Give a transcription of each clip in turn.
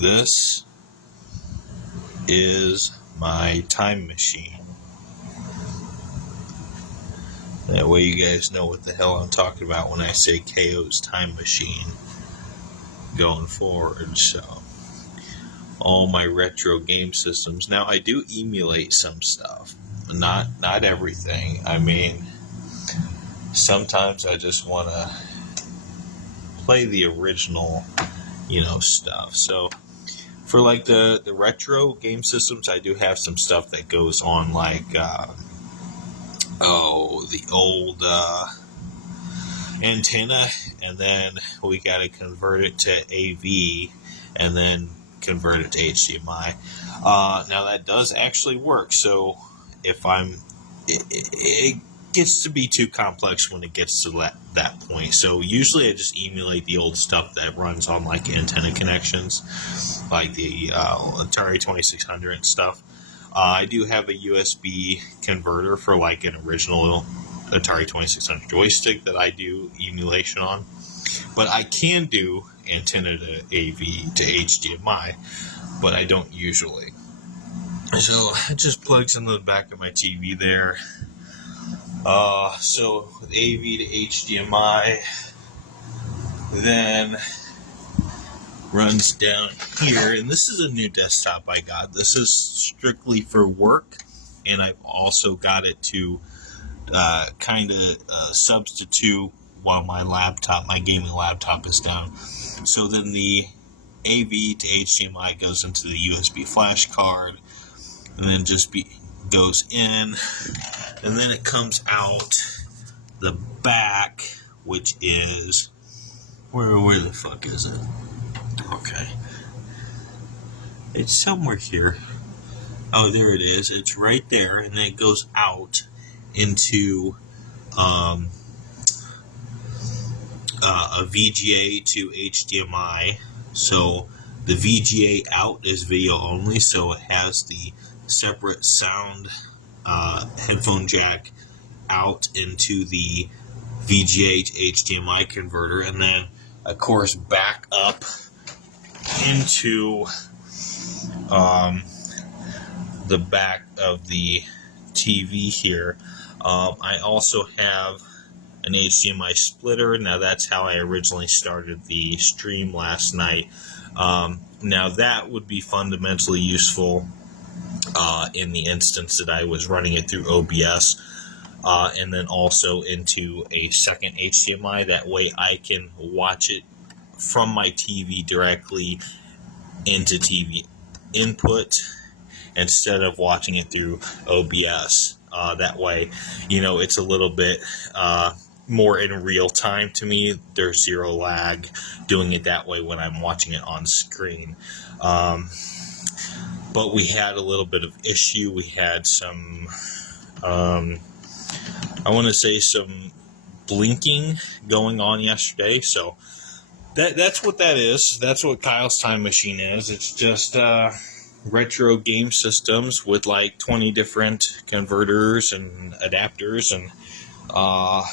This is my time machine. That way you guys know what the hell I'm talking about when I say KO's time machine going forward. So, all my retro game systems. Now, I do emulate some stuff. Not everything. I mean, sometimes I just want to play the original, stuff. So, for like the retro game systems, I do have some stuff that goes on like, the old antenna, and then we got to convert it to AV, and then convert it to HDMI. Now that does actually work. So if it gets to be too complex when it gets to that point. So usually I just emulate the old stuff that runs on like antenna connections, like the Atari 2600 and stuff. I do have a USB converter for like an original Atari 2600 joystick that I do emulation on. But I can do antenna to AV to HDMI, but I don't usually. So it just plugs into the back of my TV there. So with AV to HDMI, then runs down here, and this is a new desktop I got. This is strictly for work, and I've also got it to kind of substitute while my gaming laptop is down. So then the AV to HDMI goes into the USB flash card, and then goes in, and then it comes out the back, which is where the fuck is it? Okay, it's somewhere here. Oh, there it is. It's right there, and then it goes out into a VGA to HDMI. So the VGA out is video only, so it has the separate sound headphone jack out into the VGA to HDMI converter, and then of course back up into the back of the TV here. I also have an HDMI splitter. Now that's how I originally started the stream last night. Now that would be fundamentally useful in the instance that I was running it through OBS, and then also into a second HDMI. That way I can watch it from my TV directly into TV input instead of watching it through OBS. That way, it's a little bit more in real time to me. There's zero lag doing it that way when I'm watching it on screen. But we had a little bit of issue. We had some, some blinking going on yesterday. So that's what that is. That's what Kyle's time machine is. It's just retro game systems with like 20 different converters and adapters, and oh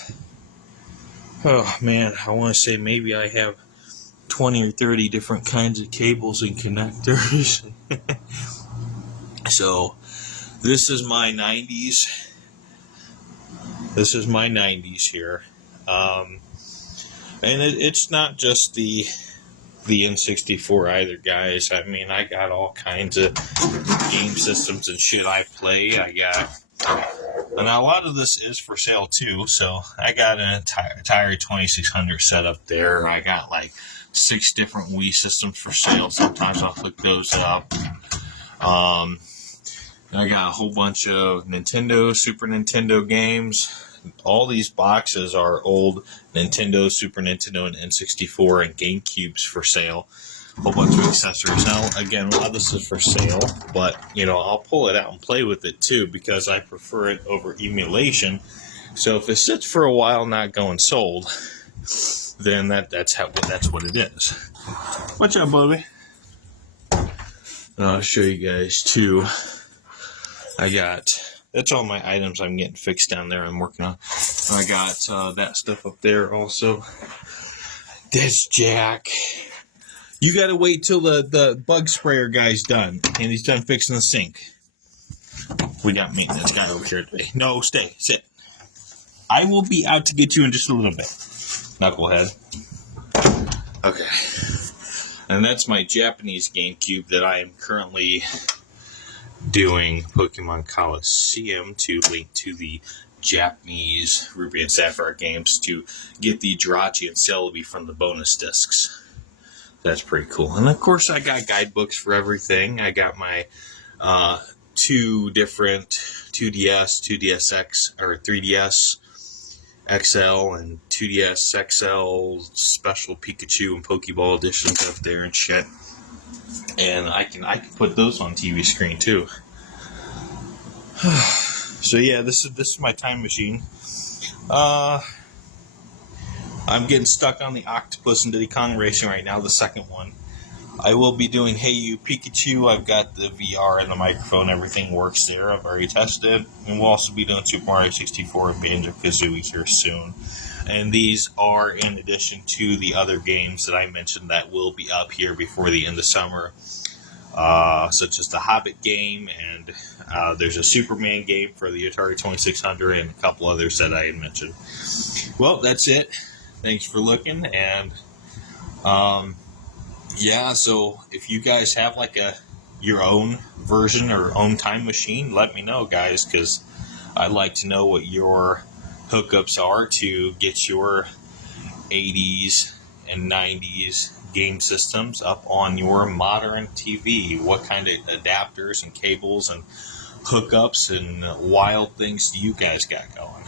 man, I want to say maybe I have 20 or 30 different kinds of cables and connectors. So this is my 90s. This is my 90s here. And it's not just the N64 either, guys. I mean, I got all kinds of game systems and shit I play. And a lot of this is for sale too. So I got an Atari 2600 set up there. I got like 6 different Wii systems for sale. Sometimes I'll hook those up. I got a whole bunch of Nintendo, Super Nintendo games. All these boxes are old Nintendo, Super Nintendo, and N64 and GameCubes for sale. A whole bunch of accessories. Now, again, a lot of this is for sale, but, I'll pull it out and play with it, too, because I prefer it over emulation. So if it sits for a while not going sold, then that's what it is. What's up, Bobby? And I'll show you guys, too. That's all my items I'm getting fixed down there I'm working on. I got that stuff up there also. This jack. You gotta wait till the bug sprayer guy's done, and he's done fixing the sink. We got maintenance guy over here today. No, stay, sit. I will be out to get you in just a little bit, knucklehead. Okay. And that's my Japanese GameCube that I am currently doing Pokemon Coliseum to link to the Japanese Ruby and Sapphire games to get the Jirachi and Celebi from the bonus discs. That's pretty cool. And of course, I got guidebooks for everything. I got my two different 2DS, 2DSX, or 3DS XL and 2DS XL special Pikachu and Pokeball editions up there and shit. And I can put those on TV screen too. So yeah, this is my time machine. I'm getting stuck on the Octopus and Diddy Kong Racing right now, the second one. I will be doing Hey You Pikachu. I've got the VR and the microphone. Everything works there. I've already tested. And we'll also be doing Super Mario 64 and Banjo-Kazooie here soon. And these are in addition to the other games that I mentioned that will be up here before the end of summer. Such as the Hobbit game, and there's a Superman game for the Atari 2600, and a couple others that I had mentioned. Well, that's it. Thanks for looking, and yeah, so if you guys have like your own version or own time machine, let me know, guys, because I'd like to know what your hookups are to get your 80s and 90s game systems up on your modern TV. What kind of adapters and cables and hookups and wild things do you guys got going?